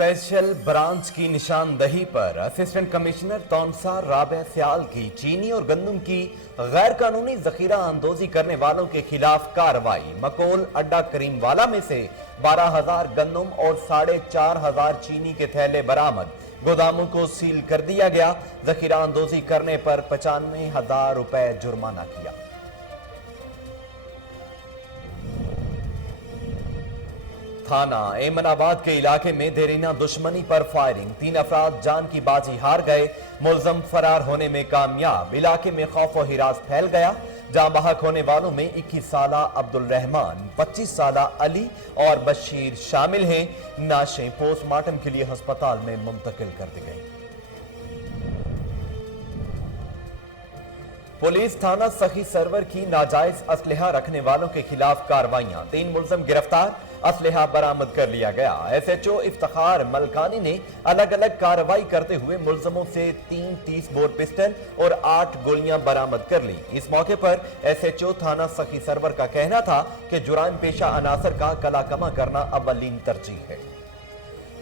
Special branch की निशानदही पर assistant commissioner तौनसा Rabia सियाल की चीनी और गंदम की गैर कानूनी जखीरा अंदोजी करने वालों के खिलाफ कार्रवाई। मकोल अड्डा करीमवाला में से 12,000 गंदम और 4,500 चीनी के थैले बरामद। गोदामों को सील कर दिया गया। जखीरा अंदोजी करने पर 95,000 रुपए जुर्माना किया। थाना एमनाबाद के इलाके में देरीना दुश्मनी पर फायरिंग। 3 अफराद जान की बाजी हार गए। मुलजम फरार होने में कामयाब। इलाके में खौफ और हिरास फैल गया। जाँ बहक होने वालों में 21 साला अब्दुल रहमान, 25 साला अली और बशीर शामिल हैं। नाशें पोस्टमार्टम के लिए अस्पताल में मुंतकिल कर दी गई। पुलिस थाना सखी सरवर की नाजायज असलहा रखने वालों के खिलाफ कार्रवाइयां। 3 मुलजम गिरफ्तार, असलहा बरामद कर लिया गया। SHO इफ्तिखार मलकानी ने अलग अलग कार्रवाई करते हुए मुलजमों से 3 30 बोर पिस्टल और 8 गोलियां बरामद कर ली। इस मौके पर SHO थाना सखी सरवर का कहना था कि जुराइम पेशा अनासर का कलाकमा करना अव्वलीन तरजीह है।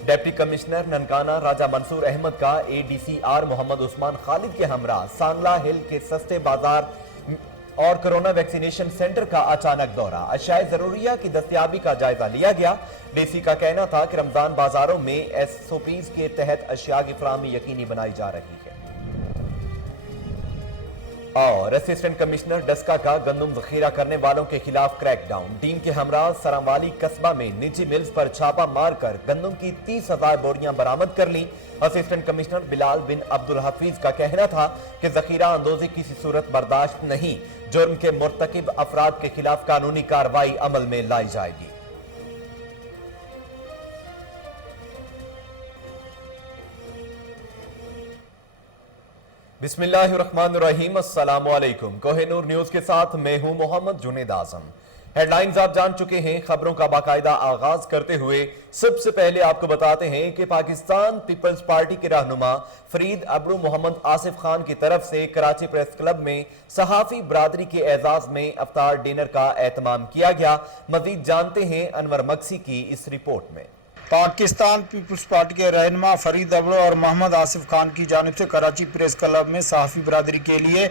डिप्टी कमिश्नर ननकाना राजा मंसूर अहमद का ADCR मोहम्मद उस्मान खालिद के हमरा सांगला हिल के सस्ते बाजार और कोरोना वैक्सीनेशन सेंटर का अचानक दौरा। अशियाए जरूरिया की दस्तयाबी का जायजा लिया गया। DC का कहना था कि रमजान बाजारों में SOPs के तहत अशिया की फराहमी यकीनी बनाई जा रही है। और असिस्टेंट कमिश्नर डस्का का गंदम जखीरा करने वालों के खिलाफ क्रैकडाउन। टीम के हमरा सरामवाली कस्बा में निजी मिल्स पर छापा मारकर गंदम की 30,000 बोरियां बरामद कर ली। असिस्टेंट कमिश्नर बिलाल बिन अब्दुल हफीज का कहना था कि जखीरा अंदोजी किसी सूरत बर्दाश्त नहीं। जुर्म के मुर्तकिब अफराद के खिलाफ कानूनी कार्रवाई अमल में लाई जाएगी। बिस्मिल्लाहिर्रहमानिर्रहीम, अस्सलामुअलैकुम। कोहिनूर न्यूज के साथ मैं हूं मोहम्मद जुनेद आजम। हेडलाइंस आप जान चुके हैं। खबरों का बाकायदा आगाज करते हुए सबसे पहले आपको बताते हैं कि पाकिस्तान पीपल्स पार्टी के रहनुमा फरीद अबरू मोहम्मद आसिफ खान की तरफ से कराची प्रेस क्लब में सहाफी बरादरी के एजाज में अफ्तार डिनर का एहतमाम किया गया। मजीद जानते हैं अनवर मक्सी की इस रिपोर्ट में। पाकिस्तान पीपल्स पार्टी के रहनुमा फरीद अबरू और मोहम्मद आसिफ खान की जानिब से कराची प्रेस क्लब में सहाफ़ी बरादरी के लिए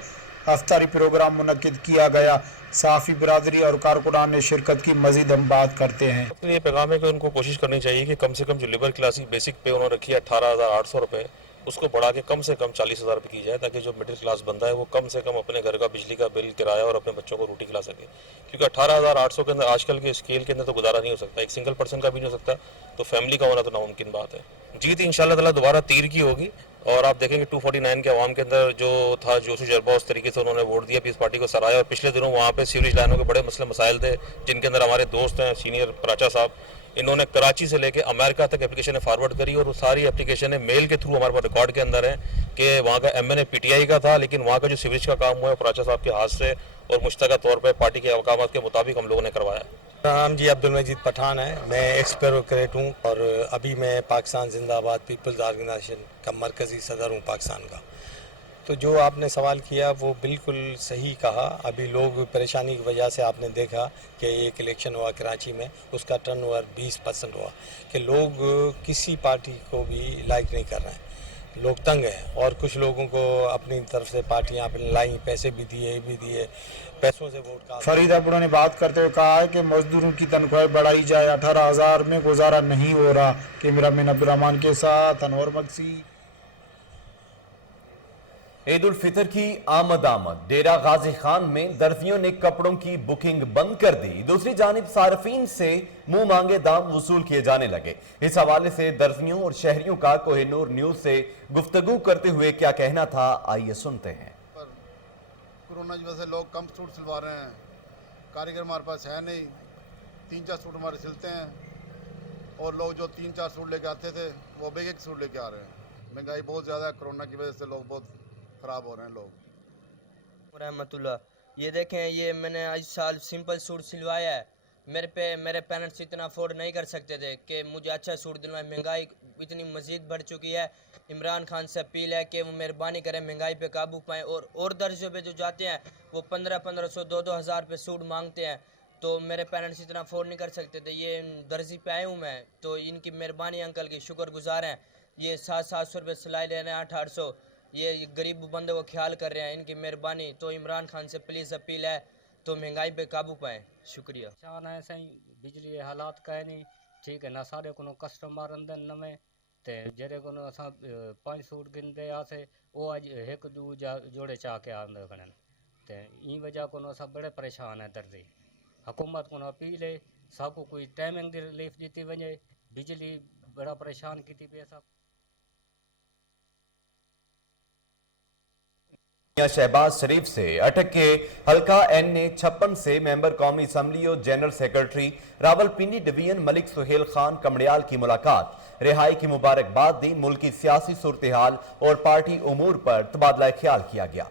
अफ्तारी प्रोग्राम मुनक्किद किया गया। सहाफ़ी बरादरी और कारकुनान ने शिरकत की। मजीद हम बात करते हैं। तो ये पैगाम है कि उनको कोशिश करनी चाहिए कि कम से कम जो लेबर क्लास की बेसिक पे उन्होंने रखी है 18,800 रुपये, उसको बढ़ा के कम से कम 40,000 रुपये की जाए, ताकि जो मिडिल क्लास बंदा है वो कम से कम अपने घर का बिजली का बिल, किराया और अपने बच्चों को रोटी खिला सके। क्योंकि 18,800 के अंदर आजकल के स्केल के अंदर तो गुजारा नहीं हो सकता, एक सिंगल पर्सन का भी नहीं हो सकता, तो फैमिली का होना तो नामुमकिन बात है। जीत इंशाल्लाह ताला दोबारा तीर की होगी। और आप देखेंगे 249 के अवाम के अंदर जो था जोशी जज्बा, उस तरीके से उन्होंने वोट दिया, पीस पार्टी को सराहा। और पिछले दिनों वहाँ पे सीवरेज लाइनों के बड़े मसले मसाइल थे, जिनके अंदर हमारे दोस्त हैं सीनियर प्राचा साहब, इन्होंने कराची से लेके अमेरिका तक एप्लीकेशन फॉरवर्ड करी। और वो सारी एप्लीकेशन मेल के थ्रू हमारे पास रिकॉर्ड के अंदर है कि वहाँ का MNA PTI का था, लेकिन वहाँ का जो सीवरेज का काम हुआ है प्राचा साहब के हाथ से और मुश्तरका तौर पर पार्टी के अहकाम के मुताबिक हम लोगों ने करवाया। नाम जी अब्दुल मजीद पठान है। मैं एक्स ब्यूरोक्रेट हूँ और अभी मैं पाकिस्तान जिंदाबाद पीपल्स ऑर्गेनाइजेशन का मरकज़ी सदर हूँ पाकिस्तान का। तो जो आपने सवाल किया वो बिल्कुल सही कहा। अभी लोग परेशानी की वजह से आपने देखा कि एक इलेक्शन हुआ कराची में, उसका टर्नओवर 20% हुआ कि लोग किसी पार्टी को भी लाइक नहीं कर रहे हैं, लोग तंग हैं। और कुछ लोगों को अपनी तरफ से पार्टियां अपने लाई, पैसे भी दिए, पैसों से वोट का। फरीद अबरू ने बात करते हुए कहा है कि मजदूरों की तनख्वाहें बढ़ाई जाए। 18,000 में गुजारा नहीं हो रहा। कैमरा मैन अब्दुर्रहमान के साथ अनवर मक्सी। ईद उल फितर की आमद। डेरा गाजी खान में दर्जियों ने कपड़ों की बुकिंग बंद कर दी। दूसरी जानिब सार्फिन से मुंह मांगे दाम वसूल किए जाने लगे। इस हवाले से दर्जियों और शहरियों का कोहिनूर न्यूज से गुफ्तगू करते हुए क्या कहना था, आइए सुनते हैं। कोरोना की वजह से लोग कम सूट सिलवा रहे हैं, कारीगर हमारे पास है नहीं, 3-4 सूट हमारे सिलते हैं और लोग जो 3-4 सूट लेके आते थे वो भी एक सूट लेके आ रहे हैं। महंगाई बहुत ज़्यादा है, कोरोना की वजह से लोग बहुत ख़राब हो रहे हैं। लोग रहमतुल्लाह ये देखें, ये मैंने इस साल सिंपल सूट सिलवाया है। मेरे पेरेंट्स इतना अफोर्ड नहीं कर सकते थे कि मुझे अच्छा सूट दिलवाएं। महंगाई इतनी मज़ीद बढ़ चुकी है। इमरान खान से अपील है कि वो मेहरबानी करें, महंगाई पे काबू पाएँ। और दर्जों पे जो जाते हैं वो 1500 2-2 हज़ार पे सूट मांगते हैं। تو میرے پیرنٹس اتنا افورڈ نہیں کر سکتے تھے. یہ درزی پہ آیا ہوں میں, تو ان کی مہربانی انکل کی شکر گزار ہیں. یہ 700 روپے سلائی لے رہے ہیں, 800. یہ غریب بندے کو خیال کر رہے ہیں, ان کی مہربانی. تو عمران خان سے پلیز اپیل ہے تو مہنگائی پہ قابو پائیں. شکریہ. پریشان ہے سائیں, بجلی حالات کا ہے نہیں ٹھیک ہے نا, سارے کو کسٹمر اندر نویں تے جڑے کو اساں 5 سوٹ گندے آسے وہ اج ایک دو جوڑے چا کے آندے کھنن تے این وجہ کو اساں بڑے پریشان ہیں. درزی حکومت کو اپیل ہے سب کو کوئی ٹائمنگ دی ریلیف دیتی ونجے. بجلی بڑا پریشان کیتی پی سب. شہباز شریف سے اٹک کے حلقہ این نے 56 سے ممبر قومی اسمبلی اور general secretary Rawalpindi division Malik Sohail Khan Kamrial کی ملاقات, رہائی کی مبارکباد دی. ملکی سیاسی صورتحال اور پارٹی امور پر تبادلہ خیال کیا گیا.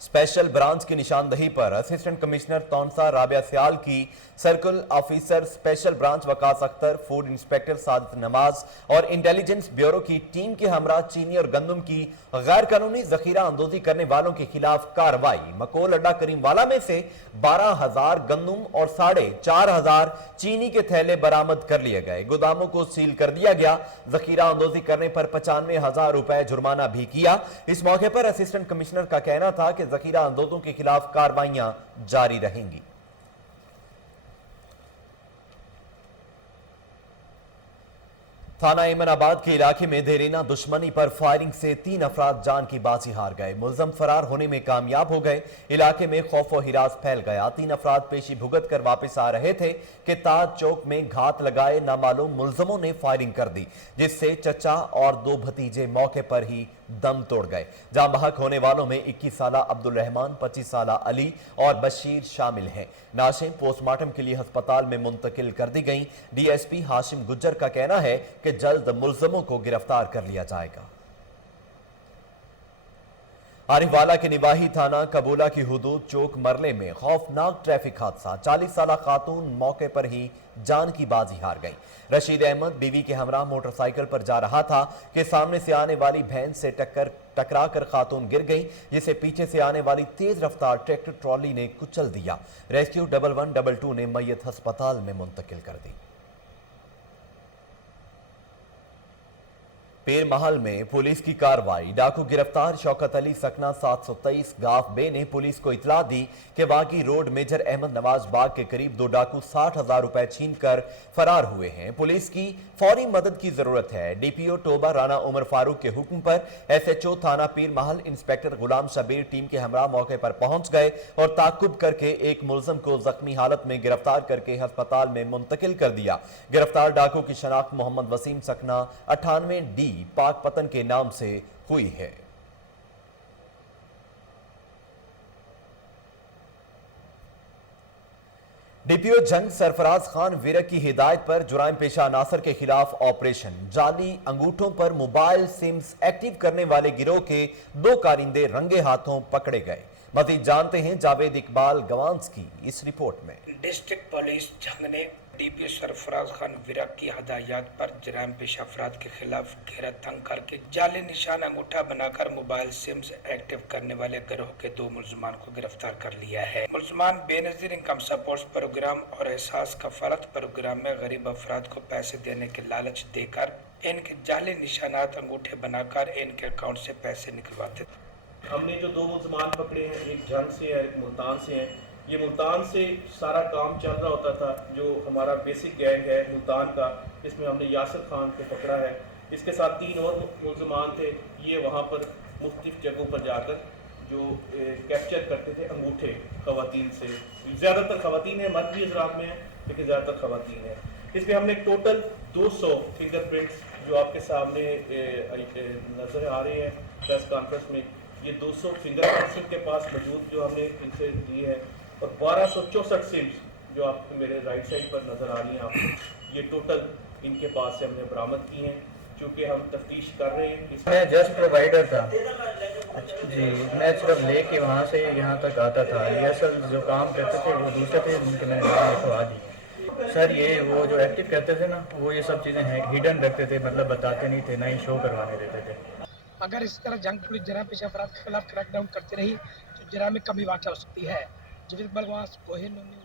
اسپیشل برانچ کی نشاندہی پر اسسٹنٹ کمشنر تونسا رابعہ سیال کی سرکل آفیسر اسپیشل برانچ وقاص اختر, فوڈ انسپیکٹر سعادت نماز اور انٹیلیجنس بیورو کی ٹیم کے ہمراہ چینی اور گندم کی غیر قانونی ذخیرہ اندوزی کرنے والوں کے خلاف کارروائی. مکول اڈا کریم والا میں سے 12,000 گندم اور 4,500 چینی کے تھیلے برآمد کر لیے گئے. گوداموں کو سیل کر دیا گیا. ذخیرہ اندوزی کرنے پر 95,000 روپے جرمانہ بھی کیا. اس موقع پر اسسٹنٹ کمشنر کا کہنا تھا کہ ذخیرہ اندوزوں کے خلاف کارروائیاں جاری رہیں گی. تھانہ ایمن آباد کے علاقے میں دیرینہ دشمنی پر فائرنگ سے 3 افراد جان کی بازی ہار گئے. ملزم فرار ہونے میں کامیاب ہو گئے. علاقے میں خوف و ہراس پھیل گیا. 3 افراد پیشی بھگت کر واپس آ رہے تھے کہ تاج چوک میں گھات لگائے نامعلوم ملزموں نے فائرنگ کر دی, جس سے چچا اور 2 بھتیجے موقع پر ہی دم توڑ گئے. جاں بحق ہونے والوں میں 21 سالہ عبد الرحمان, 25 سالہ علی اور بشیر شامل ہیں. نعشیں پوسٹ مارٹم کے لیے ہسپتال میں منتقل کر دی گئیں. ڈی ایس پی ہاشم گجر کا کہنا ہے کہ جلد ملزموں کو گرفتار کر لیا جائے گا. عارف والا کے نواحی تھانہ کبولہ کی حدود چوک مرلے میں خوفناک ٹریفک حادثہ. 40 سالہ خاتون موقع پر ہی جان کی بازی ہار گئی. رشید احمد بیوی کے ہمراہ موٹر سائیکل پر جا رہا تھا کہ سامنے سے آنے والی بھین سے ٹکرا کر خاتون گر گئی, جسے پیچھے سے آنے والی تیز رفتار ٹریکٹر ٹرالی نے کچل دیا. ریسکیو 1122 نے میت ہسپتال میں منتقل کر دی. پیر محل میں پولیس کی کارروائی. ڈاکو گرفتار. شوکت علی سکنہ 723 گاف بے نے پولیس کو اطلاع دی کہ واقعی روڈ میجر احمد نواز باغ کے قریب 2 ڈاکو 60,000 روپے چھین کر فرار ہوئے ہیں. پولیس کی فوری مدد کی ضرورت ہے. ڈی پی او ٹوبہ رانا عمر فاروق کے حکم پر ایس ایچ او تھانہ پیر محل انسپیکٹر غلام شبیر ٹیم کے ہمراہ موقع پر پہنچ گئے اور تعاقب کر کے ایک ملزم کو زخمی حالت میں گرفتار کر کے ہسپتال میں منتقل کر دیا. گرفتار ڈاکو کی شناخت محمد وسیم سکنہ 98 ڈی پاک پتن کے نام سے ہوئی ہے. ڈی پی او جنگ سرفراز خان ویرک کی ہدایت پر جرائم پیشہ عناصر کے خلاف آپریشن. جعلی انگوٹھوں پر موبائل سمز ایکٹیو کرنے والے گروہ کے 2 کارندے رنگے ہاتھوں پکڑے گئے. مزید جانتے ہیں جاوید اقبال گوانس کی اس رپورٹ میں. ڈسٹرکٹ پولیس جنگ نے ڈی پی او سرفراز خان ویرک کی ہدایات پر جرائم پیشہ افراد کے خلاف گھیرا تنگ کر کے جعلی نشان انگوٹھا بنا کر موبائل سمز ایکٹیو کرنے والے گروہ کے 2 ملزمان کو گرفتار کر لیا ہے. ملزمان بے نظیر انکم سپورٹس پروگرام اور احساس کفالت پروگرام میں غریب افراد کو پیسے دینے کے لالچ دے کر ان کے جعلی نشانات انگوٹھے بنا کر ان کے اکاؤنٹ سے پیسے نکلواتے تھے. ہم نے جو 2 ملزمان پکڑے ہیں, ایک جنگ سے ہے ایک ملتان سے ہیں. یہ ملتان سے سارا کام چل رہا ہوتا تھا. جو ہمارا بیسک گینگ ہے ملتان کا, اس میں ہم نے یاسر خان کو پکڑا ہے. اس کے ساتھ 3 اور ملزمان تھے. یہ وہاں پر مختلف جگہوں پر جا کر جو کیپچر کرتے تھے انگوٹھے خواتین سے. زیادہ تر خواتین ہیں, مرد بھی حضرات میں ہیں لیکن زیادہ تر خواتین ہیں. اس میں ہم نے ٹوٹل 200 فنگر پرنٹس جو آپ کے سامنے نظر آ رہے ہیں پریس کانفرنس میں, یہ 200 فنگر پرنٹس ان کے پاس موجود جو ہم نے ان سے لیے ہیں, اور 1264 سمز جو آپ میرے رائٹ سائڈ پر نظر آ رہی ہیں آپ کو, یہ ٹوٹل ان کے پاس سے ہم نے برآمد کی ہیں. چونکہ ہم تفتیش کر رہے ہیں. میں جسٹ پرووائڈر تھا جی, میں صرف لے کے وہاں سے یہاں تک آتا تھا. یہ اصل جو کام کرتے تھے وہ دوسرے تھے جن کے میں نے لکھوا دی. سر یہ وہ جو ایکٹیو کرتے تھے نا, وہ یہ سب چیزیں ہیڈن رکھتے تھے, مطلب بتاتے نہیں تھے, نہ ہی شو کروانے دیتے تھے. अगर इस तरह जंग पुलिस जराम पेशा अफराद के खिलाफ क्रैकडाउन करती रही तो जराम में कमी वाक़ हो सकती है। जवेद बलवास कोहिनूर।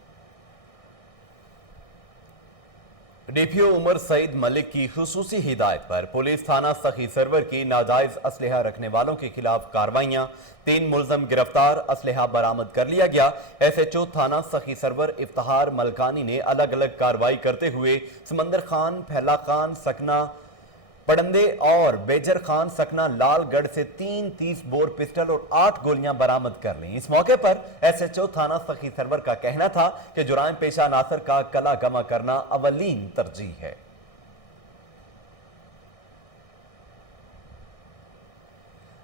डीपीओ उमर सईद मलिक की खुसूसी हिदायत पर पुलिस थाना सखी सरवर की नाजायज असलहा रखने वालों के खिलाफ कार्रवाइयां, 3 मुलजम गिरफ्तार, असलहा बरामद कर लिया गया। SHO थाना सखी सरवर इफ्तिखार मलकानी ने अलग अलग कार्रवाई करते हुए समंदर खान, फैला खान, सकना पड़ंदे और बेजर खान सकना लालगढ़ से 3 30 बोर पिस्टल और 8 गोलियां बरामद कर लीं। इस मौके पर SHO थाना सखी सरवर का कहना था कि जुराइम पेशा नासर का कला गमा करना अवलीन तरजीह है।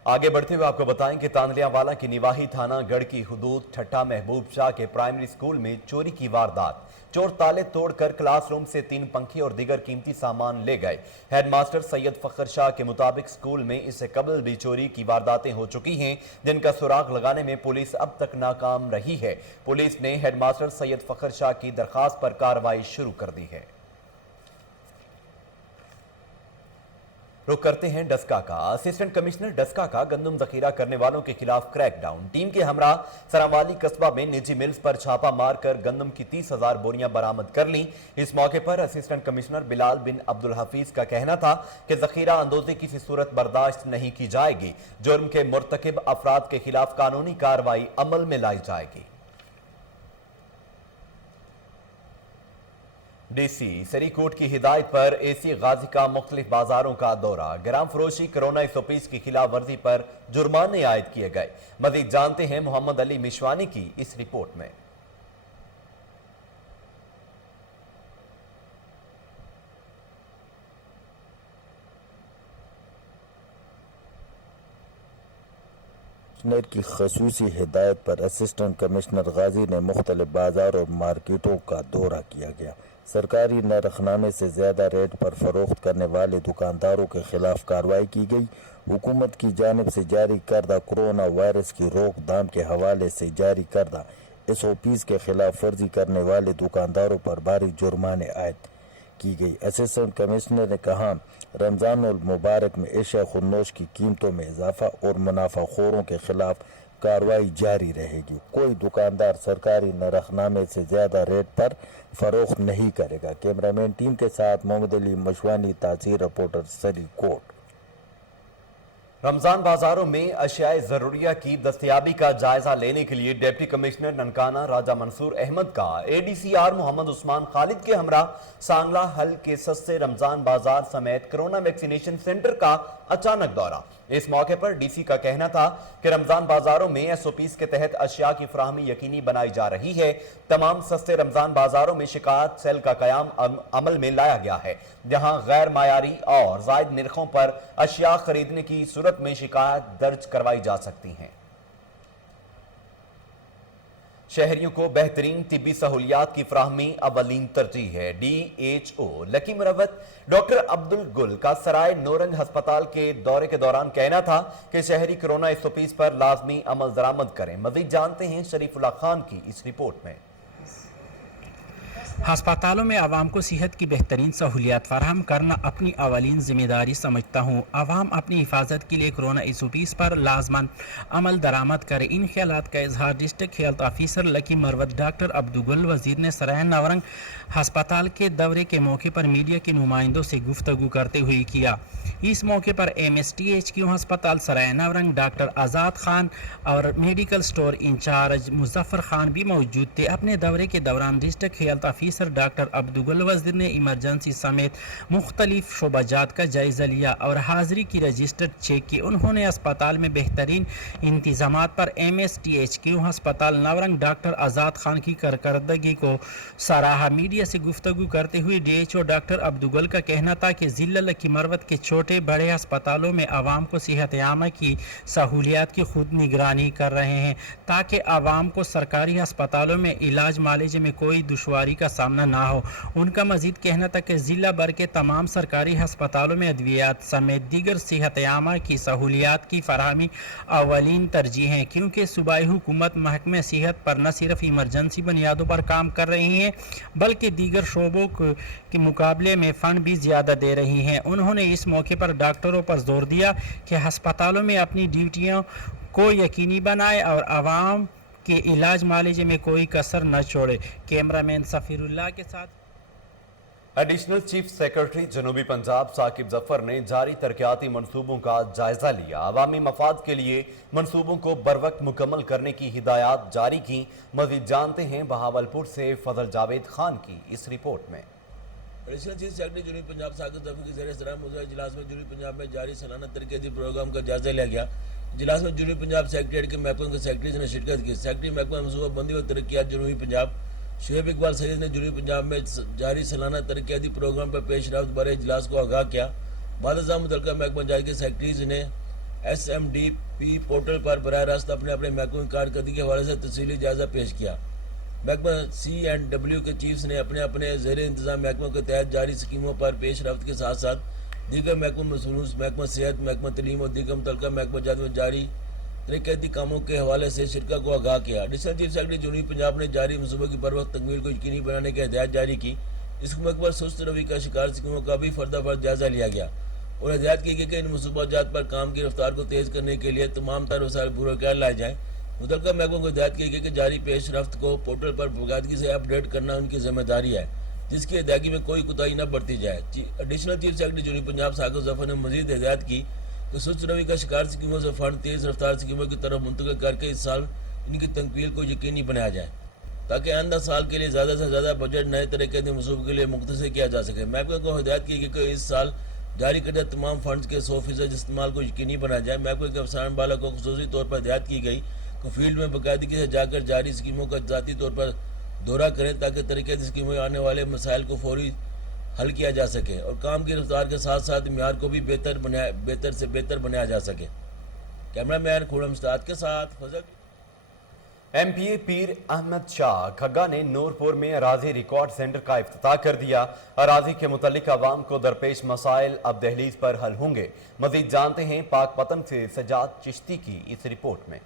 आगे बढ़ते हुए आपको बताएं कि तांदलियावाला की निवाही थाना गढ़ की हुदूद ठट्टा महबूब शाह के प्राइमरी स्कूल में चोरी की वारदात। चोर ताले तोड़कर क्लासरूम से 3 पंखे और दीगर कीमती सामान ले गए। हेडमास्टर सैयद फखर शाह के मुताबिक स्कूल में इससे कबल भी चोरी की वारदातें हो चुकी हैं, जिनका सुराग लगाने में पुलिस अब तक नाकाम रही है। पुलिस ने हेडमास्टर सैयद फखर शाह की दरखास्त पर कार्रवाई शुरू कर दी है। रुक करते हैं डस्का का। असिस्टेंट कमिश्नर डस्का का गंदम जखीरा करने वालों के खिलाफ क्रैकडाउन। टीम के हमरा सरावाली कस्बा में निजी मिल्स पर छापा मारकर गंदम की 30,000 बोरियां बरामद कर ली। इस मौके पर असिस्टेंट कमिश्नर बिलाल बिन अब्दुल हफीज का कहना था कि जखीरा अंदोजी किसी सूरत बर्दाश्त नहीं की जाएगी। जुर्म के मुर्तकिब अफराद के खिलाफ कानूनी कार्रवाई अमल में लाई जाएगी। डीसी सरीकोट की हिदायत पर एसी गाजी का मुख्तलिफ बाजारों का दौरा। ग्राम फरोशी कोरोना SOPs की खिलाफ वर्जी पर जुर्माने आयद किए गए। मजीद जानते हैं मोहम्मद अली मिशवानी की इस रिपोर्ट में। कमिश्नर की खसूसी हिदायत पर असिस्टेंट कमिश्नर गाजी ने मुख्तलिफ बाजार और मार्केटों का दौरा किया गया। सरकारी नरखनामे से ज़्यादा रेट पर फरोख्त करने वाले दुकानदारों के खिलाफ कार्रवाई की गई। हुकूमत की जानिब से जारी करदा कोरोना वायरस की रोकथाम के हवाले से जारी करदा SOPs के खिलाफ वर्जी करने वाले दुकानदारों पर भारी जुर्माने आयद की गई। असिस्टेंट कमिश्नर ने कहा, रमज़ान उल मुबारक में एशिया खुन्नोश की कीमतों में इजाफा और मुनाफाखोरों के खिलाफ कार्रवाई जारी रहेगी। कोई दुकानदार सरकारी नरखनामे से ज़्यादा रेट पर फरोख्त नहीं करेगा। कैमरामैन टीम के साथ मोहम्मद अली मशवानी, तासीर रिपोर्टर सरीकोट। रमजान बाजारों में अशियाए जरूरिया की दस्तयाबी का जायजा लेने के लिए डिप्टी कमिश्नर ननकाना राजा मंसूर अहमद का ADCR मोहम्मद उस्मान खालिद के हमरा सांगला हल के सस्ते रमजान बाजार समेत कोरोना वैक्सीनेशन सेंटर का अचानक दौरा। इस मौके पर DC का कहना था कि रमजान बाजारों में SOPs के तहत अशिया की फराहमी यकीनी बनाई जा रही है। तमाम सस्ते रमजान बाजारों में शिकायत सेल का कयाम अमल में लाया गया है, जहां गैर मायारी और जायद निर्खों पर अशिया खरीदने की सूरत में शिकायत दर्ज करवाई जा सकती हैं। शहरियों को बेहतरीन तिब्बी सहूलियात की फराहमी अवलीन तरजीह है। DHO लकी मुरवत डॉक्टर अब्दुल गुल का सराय नौरंग हस्पताल के दौरे के दौरान कहना था कि शहरी कोरोना SOPs पर लाजमी अमल दरामद करें। मजीद जानते हैं शरीफुल्लाह खान की इस रिपोर्ट में। हस्पतालों में आवाम को सेहत की बेहतरीन सहूलियात फराहम करना अपनी अवलीन जिम्मेदारी समझता हूँ। आवाम अपनी हिफाजत के लिए कोरोना SOPs पर लाजमन अमल दरामद करे। इन ख्यालात का इजहार district health officer lucky Marwat doctor Abdul वजीर ने सराय नवरंग हस्पताल के दौरे के मौके पर मीडिया के नुमाइंदों से गुफ्तगू करते हुए किया। इस मौके पर MSTHQ हस्पताल सराय नवरंग डॉक्टर आज़ाद खान और medical store incharge Muzaffar Khan भी मौजूद थे। अपने दौरे के दौरान district health officer doctor Abdul वजीर ने इमरजेंसी समेत मुख्तलिफ शोबाजात का जायजा लिया और हाजिरी की रजिस्टर चेक की। उन्होंने अस्पताल में बेहतरीन इंतजामात पर MSTHQ हस्पताल नवरंग डॉक्टर आज़ाद खान की कारकर्दगी को सराहा। मीडिया से गुफ्तगू करते हुए DHO डॉक्टर अब्दुल का कहना था कि जिला लकी मरवत के छोटे बड़े अस्पतालों में आवाम को सेहत आमा की सहूलियात की खुद निगरानी कर रहे हैं ताकि आवाम को सरकारी अस्पतालों में इलाज मालिजे में कोई दुश्वारी بیماری का सामना ना हो। उनका मजीद कहना था कि ज़िला भर के तमाम सरकारी हस्पतालों में अद्वियात समेत दीगर सेहत आमा की सहूलियात की फराहमी अवलीन तरजीह है, क्योंकि सूबाई हुकूमत महकमे सेहत पर न सिर्फ इमरजेंसी बुनियादों पर काम कर रही है बल्कि दीगर शोबों के मुकाबले में फ़ंड भी ज़्यादा दे रही हैं। उन्होंने इस मौके पर डॉक्टरों पर जोर दिया कि अस्पतालों में अपनी ड्यूटियों को यकीनी बनाए और आवाम के इलाज मालिजे में कोई कसर न छोड़े। कैमरामैन सफ़ीरुल्लाह के साथ एडिशनल चीफ सेक्रेटरी जनूबी पंजाब साकिब जफर ने जारी तरक्याती मनसूबों का जायजा लिया। अवामी मफाद के लिए मनसूबों को बरवक्त मुकम्मल करने की हिदायत जारी की। मजीद जानते हैं बहावलपुर से फजल जावेद खान की इस रिपोर्ट में। एडिशनल चीफ सेक्रेटरी जनूबी पंजाब साकिब जफर की ज़ेर-ए-सदारत मुज़र इजलास में जनूबी पंजाब में जारी सालाना तरक्याती प्रोग्राम का जायजा लिया गया। इजलास में जनूबी पंजाब सेक्रेटरीट के महकमे के सेक्रेटरीज ने शिरकत की। सेक्रेटरी महकमा मनसूबा बंदी व तरक्यात जनूबी पंजाब शुएब इकबाल सैयद ने जनूबी पंजाब में जारी सालाना तरक्याती प्रोग्राम पर पेश रफ्त बारे इजलास को आगाह किया। बाद मुतल्लिका महकमा जारी के सेक्रेटरीज ने SMDP पोर्टल पर बराह रास्त अपने अपने महकमे की कारकर्दगी के हवाले से तफसीली जायजा पेश किया। महकमा C&W के चीफ्स ने अपने अपने ज़ेर इंतज़ाम महकमों के तहत जारी स्कीमों पर पेश रफ्त के साथ साथ दीगर महकमों मसरूस महकमा सेहत, महकमा तलीम और दीगर मुतल्लिका महकमा जात में जारी तरक्याती कामों के हवाले से शिरका को आगाह किया। एडिशनल चीफ सेक्रेटरी जनूबी पंजाब ने जारी मनसूबे की बर वक्त तकमील को यकीनी बनाने की हिदायत जारी की। इस मौके पर सुस्त रवि का शिकार स्कीमों का भी फर्दाफर्द जायजा लिया गया और हिदायत की गई कि इन मनसूबाजात पर काम की रफ्तार को तेज़ करने के लिए तमाम तर वसाइल बुरकार लाए जाएँ। मुतल्लिका महकमों को हिदायत की गई कि जारी पेश रफ्त को पोर्टल पर बाकायदगी से अपडेट करना उनकी जिम्मेदारी है, जिसकी अदायगी में कोई कोताही न बरती जाए। एडिशनल चीफ सेक्रेटरी जनूबी पंजाब साकिब जफर ने मजीद हिदायत की कि सुस्त रवि का शिकार स्कीमों से फंड तेज़ रफ्तार स्कीमों की तरफ मुंतकिल करके इस साल इनकी तकमील को यकीनी बनाया जाए ताकि आइंदा साल के लिए ज़्यादा से ज़्यादा बजट नए तरक्याती मनसूबों के लिए मुख्तसर किया जा सके। महकमे को हिदायत की गई कि इस साल जारी करदे तमाम फंड्स के 100% इस्तेमाल को यकीनी बनाया जाए। महकमे के अफसरान बाला को खुसूसी तौर पर हिदायत की गई कि फील्ड में बाकायदगी से जाकर जारी स्कीमों का ज़ाती तौर पर दौरा करें ताकि तरक्याती स्कीमों में आने वाले मसाइल को फौरी हल किया जा सके और काम की रफ्तार के साथ साथ म्यार को भी बेहतर से बेहतर बनाया जा सके। कैमरामैन खुर्रम इस्ताद के साथ फजल। MPA पीर अहमद शाह खग्गा ने नूरपुर में अराजी रिकॉर्ड सेंटर का इफ्तिताह कर दिया। अराजी के मुतालिक आवाम को दरपेश मसाइल अब दहलीज पर हल होंगे। मजीद जानते हैं पाकपतन से सजाद चिश्ती की इस रिपोर्ट में।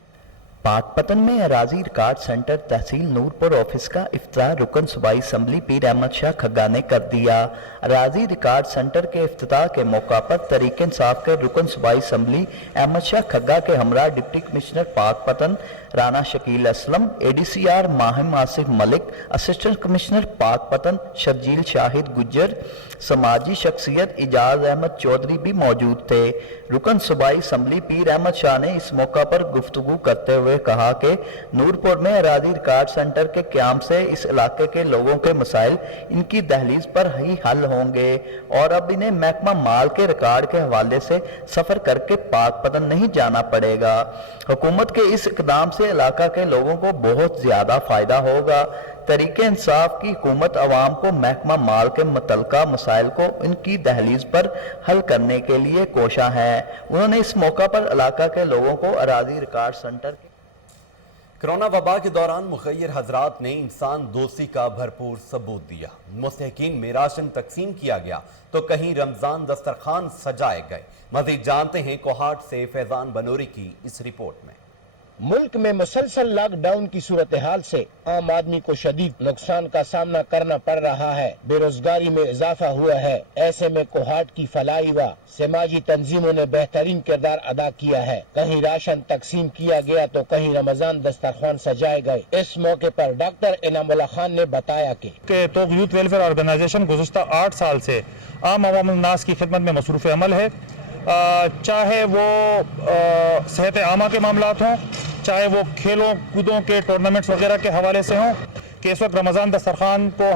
पाकपतन में अराजी रिकॉर्ड सेंटर तहसील नूरपुर ऑफिस का इफ्तिताह रुकन सूबाई असम्बली पीर अहमद शाह खग्गा ने कर दिया। अराजी रिकॉर्ड सेंटर के इफ्तिताह के मौका पर तहरीक इंसाफ के रुकन सूबाई असम्बली अहमद शाह खग्गा के हमरा deputy commissioner Pakpattan Rana Shakeel Aslam, ADCR Mahim Asif Malik, assistant commissioner Pakpattan Sharjeel Shahid Gujjar, समाजी शख्सियत इजाज अहमद चौधरी भी मौजूद थे। रुकन सूबाई असम्बली पीर अहमद शाह ने इस मौका पर गुफ्तगू करते हुए कहा कि नूरपुर में अराजी रिकॉर्ड सेंटर के क़याम से इस इलाके के लोगों के मसाइल इनकी दहलीज पर ही हल होंगे और अब इन्हें महकमा माल के रिकॉर्ड के हवाले से सफ़र करके पाकपतन नहीं जाना पड़ेगा। हुकूमत के इस इक़दाम से इलाका के लोगों को बहुत ज़्यादा फ़ायदा होगा। तहरीक इंसाफ की हुकूमत अवाम को महकमा माल के मुतल्लिका मसाइल को इनकी दहलीज पर हल करने के लिए कोशा है। उन्होंने इस मौका पर इलाका के लोगों को अराजी रिकॉर्ड सेंटर के कोरोना वबा के दौरान मुखय्यर हजरात ने इंसान दोस्ती का भरपूर सबूत दिया। मुस्तहिकीन में राशन तकसीम किया गया तो कहीं रमज़ान दस्तरखान सजाए गए। मज़ीद जानते हैं कोहाट से फैजान बनोरी की इस रिपोर्ट में। मुल्क में मुसलसल लॉकडाउन की सूरत हाल से आम आदमी को शदीद नुकसान का सामना करना पड़ रहा है। बेरोजगारी में इजाफा हुआ है। ऐसे में कोहाट की फलाही व समाजी तंजीमों ने बेहतरीन किरदार अदा किया है। कहीं राशन तकसीम किया गया तो कहीं रमजान दस्तरखान सजाए गए। इस मौके पर डॉक्टर इनामुल्ला खान ने बताया कि तो यूथ वेलफेयर ऑर्गेनाइजेशन गुज़श्ता 8 साल से आम अवामुल नास की खिदमत में मसरूफ़ अमल है। चाहे वो सेहत आमा के मामलात हों, चाहे वो खेलों कूदों के टूर्नामेंट्स वगैरह के हवाले से हों कि इस वक्त रमज़ान दस्तरखान को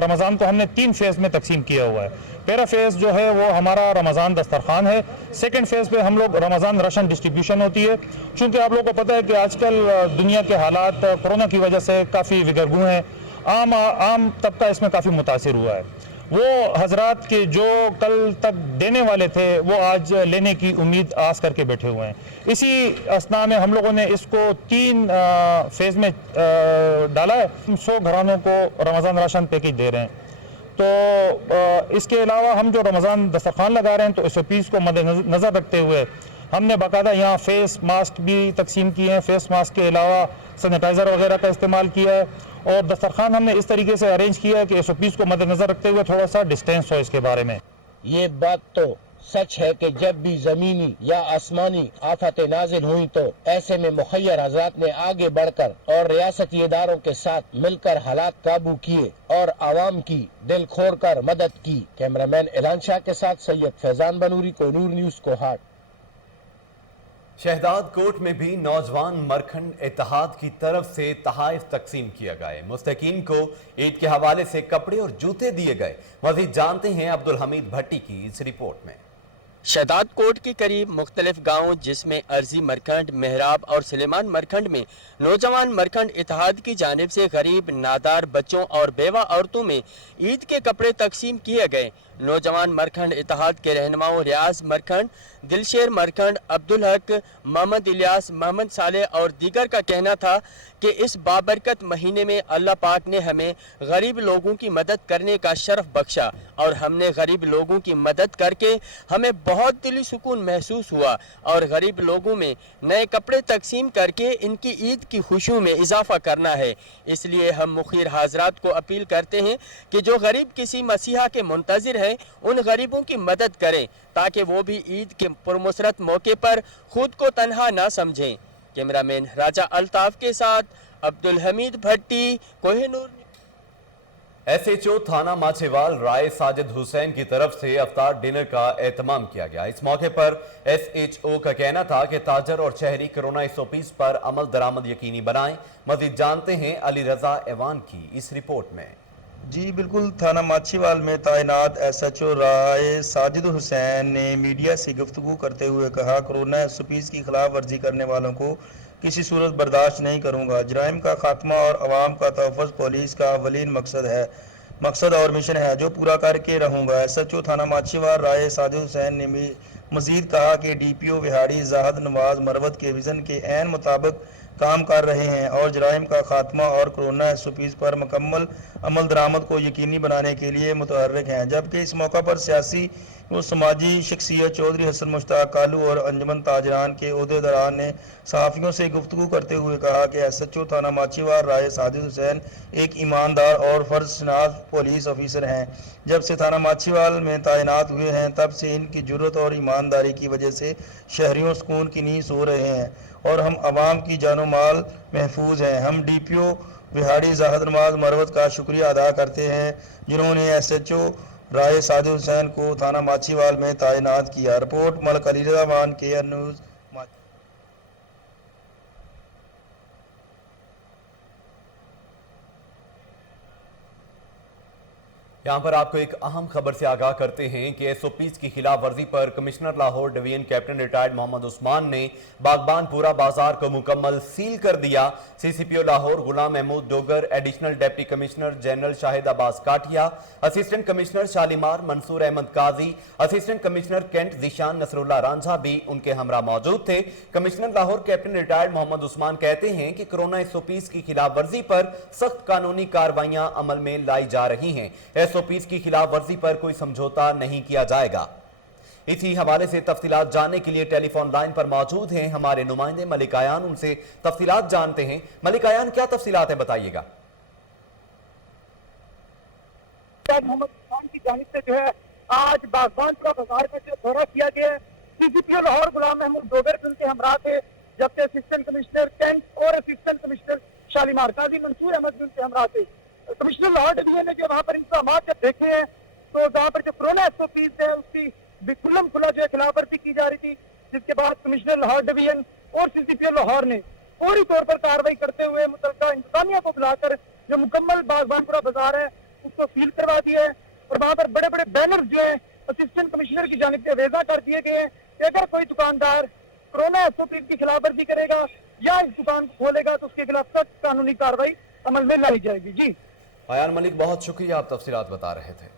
रमज़ान को हमने 3 फेज़ में तकसीम किया हुआ है। पहला फेज़ जो है वो हमारा रमज़ान दस्तरखान है। सेकंड फेज़ पे हम लोग रमज़ान राशन डिस्ट्रीब्यूशन होती है। चूँकि आप लोगों को पता है कि आजकल दुनिया के हालात कोरोना की वजह से काफ़ी विगरगू हैं। आम तबका इसमें काफ़ी मुतासिर हुआ है। وہ حضرات کے جو کل تک دینے والے تھے وہ آج لینے کی امید آس کر کے بیٹھے ہوئے ہیں. اسی اسنا میں ہم لوگوں نے اس کو 3 فیز میں ڈالا ہے. 100 گھرانوں کو رمضان راشن پیکج دے رہے ہیں. تو اس کے علاوہ ہم جو رمضان دسترخوان لگا رہے ہیں تو SOPs کو مد نظر رکھتے ہوئے ہم نے باقاعدہ یہاں فیس ماسک بھی تقسیم کیے ہیں. فیس ماسک کے علاوہ سینیٹائزر وغیرہ کا استعمال کیا ہے اور دسترخوان ہم نے اس طریقے سے ارینج کیا ہے کہ SOPs کو مد نظر رکھتے ہوئے تھوڑا سا ڈسٹینس ہو اس کے بارے میں. یہ بات تو سچ ہے کہ جب بھی زمینی یا آسمانی آفتیں نازل ہوئیں تو ایسے میں مخیر حضرات نے آگے بڑھ کر اور ریاستی اداروں کے ساتھ مل کر حالات قابو کیے اور عوام کی دل کھول کر مدد کی. کیمرامین اعلان شاہ کے ساتھ سید فیضان بنوری کو نور نیوز کوہاٹ. شہداد کوٹ میں بھی نوجوان مرکھنڈ اتحاد کی طرف سے تحائف تقسیم کیا گئے. مستحقین کو عید کے حوالے سے کپڑے اور جوتے دیے گئے. مزید جانتے ہیں عبدالحمید بھٹی کی اس رپورٹ میں. شہداد کوٹ کے قریب مختلف گاؤں جس میں ارضی مرکھنڈ، محراب اور سلیمان مرکھنڈ میں نوجوان مرکھنڈ اتحاد کی جانب سے غریب نادار بچوں اور بیوہ عورتوں میں عید کے کپڑے تقسیم کیے گئے. نوجوان مرکھنڈ اتحاد کے رہنماؤں ریاض مرکھنڈ، دلشیر مرکھنڈ، عبدالحق، محمد الیاس، محمد صالح اور دیگر کا کہنا تھا کہ اس بابرکت مہینے میں اللہ پاک نے ہمیں غریب لوگوں کی مدد کرنے کا شرف بخشا اور ہم نے غریب لوگوں کی مدد کر کے ہمیں بہت دلی سکون محسوس ہوا اور غریب لوگوں میں نئے کپڑے تقسیم کر کے ان کی عید کی خوشیوں میں اضافہ کرنا ہے. اس لیے ہم مخیر حضرات کو اپیل کرتے ہیں کہ جو غریب کسی مسیحا کے منتظر ہیں ان غریبوں کی مدد کریں تاکہ وہ بھی عید کے پرمسرت موقع پر خود کو تنہا نہ سمجھیں. کیمرامین راجہ الطاف کے ساتھ عبدالحمید بھٹی، کوہ نور. SHO تھانہ ماچھیوال رائے ساجد حسین کی طرف سے افطار ڈنر کا اہتمام کیا گیا. اس موقع پر SHO کا کہنا تھا کہ تاجر اور شہری کرونا SOPs پر عمل درآمد یقینی بنائیں. مزید جانتے ہیں علی رضا ایوان کی اس رپورٹ میں. جی بالکل، تھانہ ماچھیوال میں تعینات SHO رائے ساجد حسین نے میڈیا سے گفتگو کرتے ہوئے کہا، کرونا SOPs کی خلاف ورزی کرنے والوں کو کسی صورت برداشت نہیں کروں گا. جرائم کا خاتمہ اور عوام کا تحفظ پولیس کا اولین مقصد اور مشن ہے جو پورا کر کے رہوں گا. SHO تھانہ ماچھیوال رائے ساجد حسین نے مزید کہا کہ DPO وہاڑی زاہد نواز مروت کے وژن کے عین مطابق کام کر رہے ہیں اور جرائم کا خاتمہ اور کرونا SOPs پر مکمل عمل درآمد کو یقینی بنانے کے لیے متحرک ہیں. جبکہ اس موقع پر سیاسی و سماجی شخصیت چودھری حسن مشتاق کالو اور انجمن تاجران کے عہدیداران نے صحافیوں سے گفتگو کرتے ہوئے کہا کہ SHO تھانہ ماچھیوال رائے ساجد حسین ایک ایماندار اور فرض شناس پولیس آفیسر ہیں. جب سے تھانہ ماچھیوال میں تعینات ہوئے ہیں تب سے ان کی جرات اور ایمانداری کی وجہ سے شہریوں سکون کی نیند سو رہے ہیں اور ہم عوام کی جان و مال محفوظ ہیں. ہم DPO وہاڑی زاہد نواز مروت کا شکریہ ادا کرتے ہیں جنہوں نے SHO رائے ساجد حسین کو تھانہ ماچھیوال میں تعینات کیا. رپورٹ ملک علی رضا وان KN نیوز. یہاں پر آپ کو ایک اہم خبر سے آگاہ کرتے ہیں کہ SOPs کی خلاف ورزی پر commissioner Lahore division captain retired Muhammad Usman نے باغبان پورا بازار کو مکمل سیل کر دیا. CCPO Lahore Ghulam Mahmood Dogar, additional deputy commissioner general Shahid Abbas Katia, assistant commissioner Shalimar Mansoor Ahmed Qazi, assistant commissioner cantt Zeeshan Nasrullah Ranjha بھی ان کے ہمراہ موجود تھے. Commissioner Lahore captain retired Muhammad Usman کہتے ہیں کہ کرونا SOPs کی خلاف ورزی پر سخت قانونی کارروائیاں عمل میں لائی جا رہی ہیں. SOPs کی خلاف ورزی پر کوئی سمجھوتا نہیں کیا جائے گا. اسی حوالے سے تفصیلات جاننے کے لیے ٹیلی فون لائن پر موجود ہیں ہمارے نمائندے ملک ایان. ان سے تفصیلات جانتے ہیں. ملک ایان، کیا تفصیلات ہیں، بتائیے گا. محمد عثمان کی جانب سے جو ہے آج باغبان پورا بازار میں جو دورہ کیا گیا ہے، CCPO لاہور غلام محمود ڈوگر ان کے ہمراہ تھے، جبکہ اسسٹنٹ کمشنر کینٹ اور اسسٹنٹ کمشنر شالیمار قاضی منصور احمد ان کے ہمراہ تھے. کمشنر لاہور ڈویژن نے جو وہاں پر انتظامات جب دیکھے ہیں تو وہاں پر جو کرونا SOPs ہے اس کی کھلم کھلا جو ہے خلاف ورزی کی جا رہی تھی، جس کے بعد کمشنر لاہور ڈویژن اور CCPO لاہور نے فوری طور پر کارروائی کرتے ہوئے متعلقہ انتظامیہ کو بلا کر جو مکمل باغبان پورا بازار ہے اس کو سیل کروا دیا ہے اور وہاں پر بڑے بڑے بینر جو ہیں اسسٹنٹ کمشنر کی جانب سے ویزا کر دیے گئے ہیں کہ اگر کوئی دکاندار کرونا SOPs کی خلاف ورزی کرے گا یا اس دکان کو کھولے گا تو اس کے خلاف سخت قانونی کارروائی عمل میں لائی جائے گی. جی ایان ملک، بہت شکریہ، آپ تفصیلات بتا رہے تھے.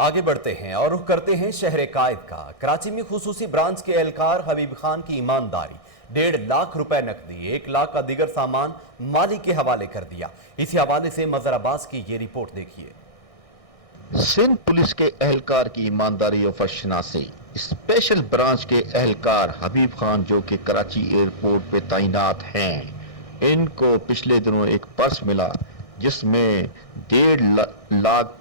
आगे बढ़ते हैं और रुख करते हैं शहर कायद का। कराची में खुसूसी ब्रांच के एहलकार हबीब खान की ईमानदारी, 1.5 लाख रुपए नकदी, 1 लाख का दीगर सामान मालिक के हवाले कर दिया। इसी हवाले से मजहर अब्बास की ये रिपोर्ट देखिए। सिंध पुलिस के एहलकार की ईमानदारी और फर्शनासी। स्पेशल ब्रांच के एहलकार हबीब खान जो कि कराची एयरपोर्ट पे तैनात हैं, इनको पिछले दिनों एक पर्स मिला जिसमें 1.5 लाख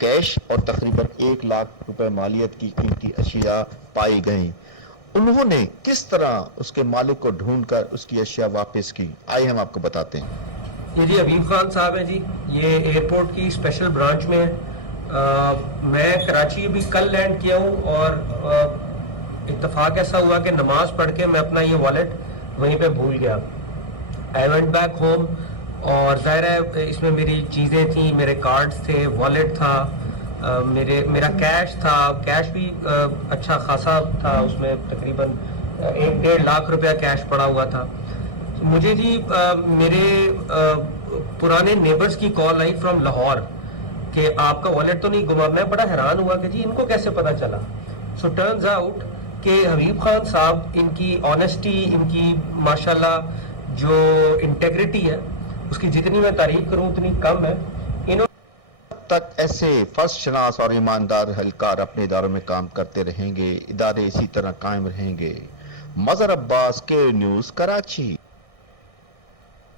कैश और तकरीबन 1 लाख रुपए मालियत की कीमती अशिया पाई गई। उन्होंने किस तरह उसके मालिक को ढूंढकर उसकी अशिया वापस की, आइए हम आपको बताते हैं। ये जी हबीब खान साहब हैं जी, ये एयरपोर्ट की स्पेशल ब्रांच में है। मैं कराची अभी कल लैंड किया हूँ और इत्तेफाक ऐसा हुआ कि नमाज पढ़ के मैं अपना ये वॉलेट वहीं पे भूल गया। आई वेंट बैक होम और ज़ाहिर है इसमें मेरी चीज़ें थी, मेरे कार्ड्स थे, वॉलेट था, मेरा कैश था, कैश भी अच्छा खासा था, उसमें तकरीबन 1.5 लाख रुपया कैश पड़ा हुआ था। मुझे जी मेरे पुराने नेबर्स की कॉल आई फ्रॉम लाहौर कि आपका वॉलेट तो नहीं गुमा। मैं बड़ा हैरान हुआ कि जी इनको कैसे पता चला। सो टर्न्स आउट कि हबीब खान साहब, इनकी ऑनेस्टी, इनकी माशाल्लाह जो इंटेग्रिटी है उसकी जितनी मैं तारीफ करूं उतनी कम है। तक ऐसे फर्शनास और ईमानदार एहलकार अपने इदारों में काम करते रहेंगे, इदारे इसी तरह कायम रहेंगे। मजहर अब्बास, के न्यूज़, कराची।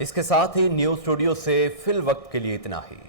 इसके साथ ही न्यूज़ स्टूडियो से फिल वक्त के लिए इतना ही।